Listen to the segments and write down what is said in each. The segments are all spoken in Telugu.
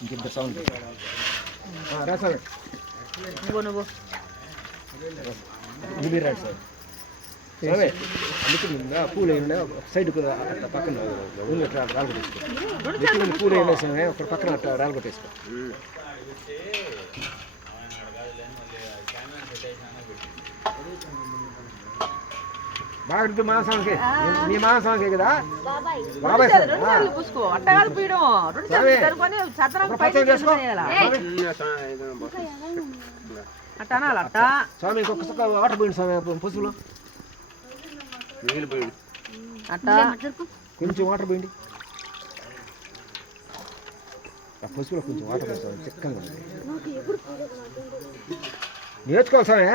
ఇంకింత సౌండ్ రాసాడు నువ్వు ఇది రాడు సార్ సరే అందుకు పూలు అయినా సైడ్ అట్లా పక్కన పూలు అట్లా రాలగొట్టేసుకో పూలు అయినా సరే ఒక పక్కన అట్లా రాలగొట్టేసుకో బాగా మాంసానికి మీ మాంసానికి కదా బాబాయ్ పూసుకో అట్టగాలు పీయడం అట్ట అనాలి అట్ట స్వామి ఇంకొక వాటర్ పోయింది స్వామి పసుపులో అట్ట కొంచెం వాటర్ పోయింది ఆ పసుపులో కొంచెం వాటర్ పోయింది చిక్కగా నేర్చుకోవాలి స్వామి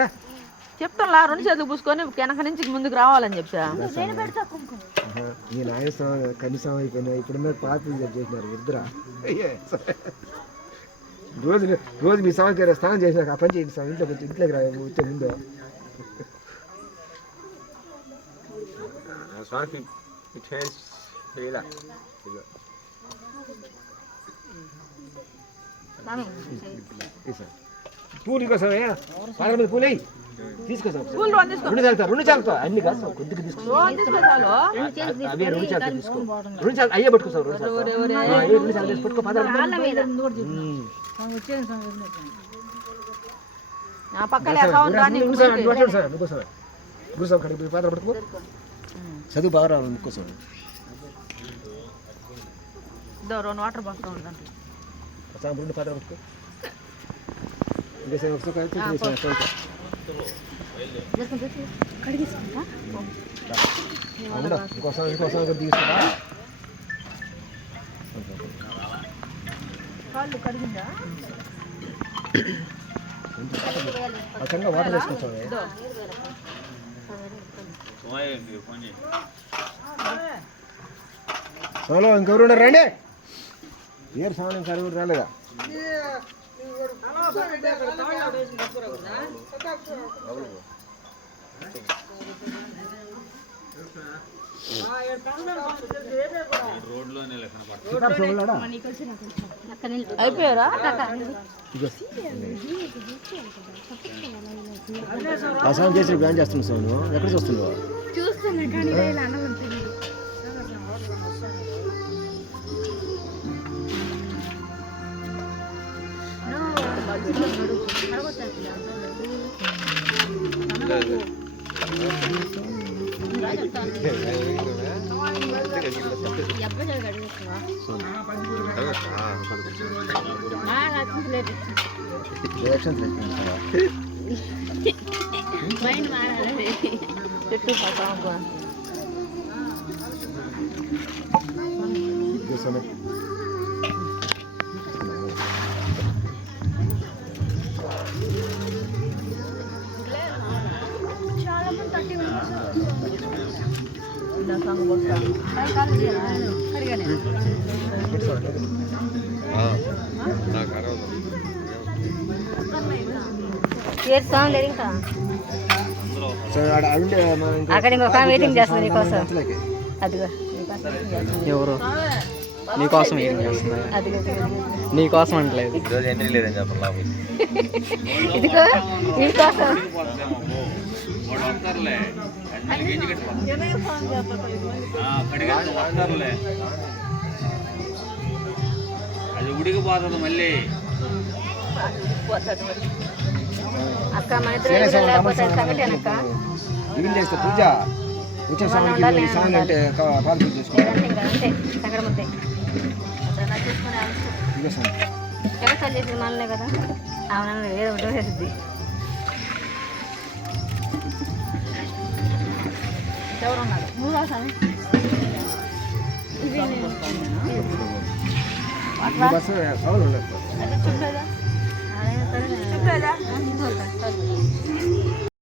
చెప్తాంలా 2 చేతులు పూసుకొని వెనక నుంచి ముందుకు రావాలని చెప్పా నేను ఆయన కనీసం అయిపోయినా ఇప్పుడు పార్టీ చేసినారు ఇద్దరా రోజు మీ స్వామికి స్నానం చేసినాక ఆ పని చేయండి స్వామి ఇంట్లో కొంచెం ఇంట్లోకి రా వచ్చే ముందు పూలు ఇంకోసమే 10 పూలు అయ్యి తీసుకొస్తాం 2 చాలుతా అన్ని కాదు కొద్దిగా తీసుకో అవే 2 చాలు తీసుకో 2 చాలు అయ్యే పట్టుకోసావు 2 చాలు పట్టుకో 10 పాత్ర పట్టుకో చదువు బాగా రావాలి ఇంకోసం వాటర్ బాక్స్ ఉందండి 2 పాత్ర పట్టుకో ఇంకోసం ఇంకోసం తీసుకురా అక్కడ వాటర్ వేసుకొచ్చావే సోలో ఇంకెవరు ఉన్నారు రండి ఏరు సామాన్ ఇంకా ఎవరు రాలేదా అయిపోయారా అసలు చేసి బ్యాన్ చేస్తున్నావు సార్ నువ్వు ఎక్కడ చూస్తున్నావు అక్కడ ఇంకొక వెయిటింగ్ చేస్తుంది నీకోసం అదిగో ఎవరు నీకోసం ఏం చేస్తున్నారు నీకోసం అంటలేదు ఇదిగో నీకోసం అది ఉడికిపోతుంది మళ్ళీ అక్క మన ఇద్దరు లేకపోతే సంగటేనక్క ఇవి చేస్తే పూజ వచ్చే స్వామికి అంటే పాలు పూజ చేసుకోవాలి అంతే సంగడ ముద్దే ఎగసాలు చేసింది మనలే కదా అవునన్నా ఏదో ఉంటుంది వేసిద్ది ఎవరున్నారు నువ్వు రాసాను సవాలు ఉండదు చెప్పలేదా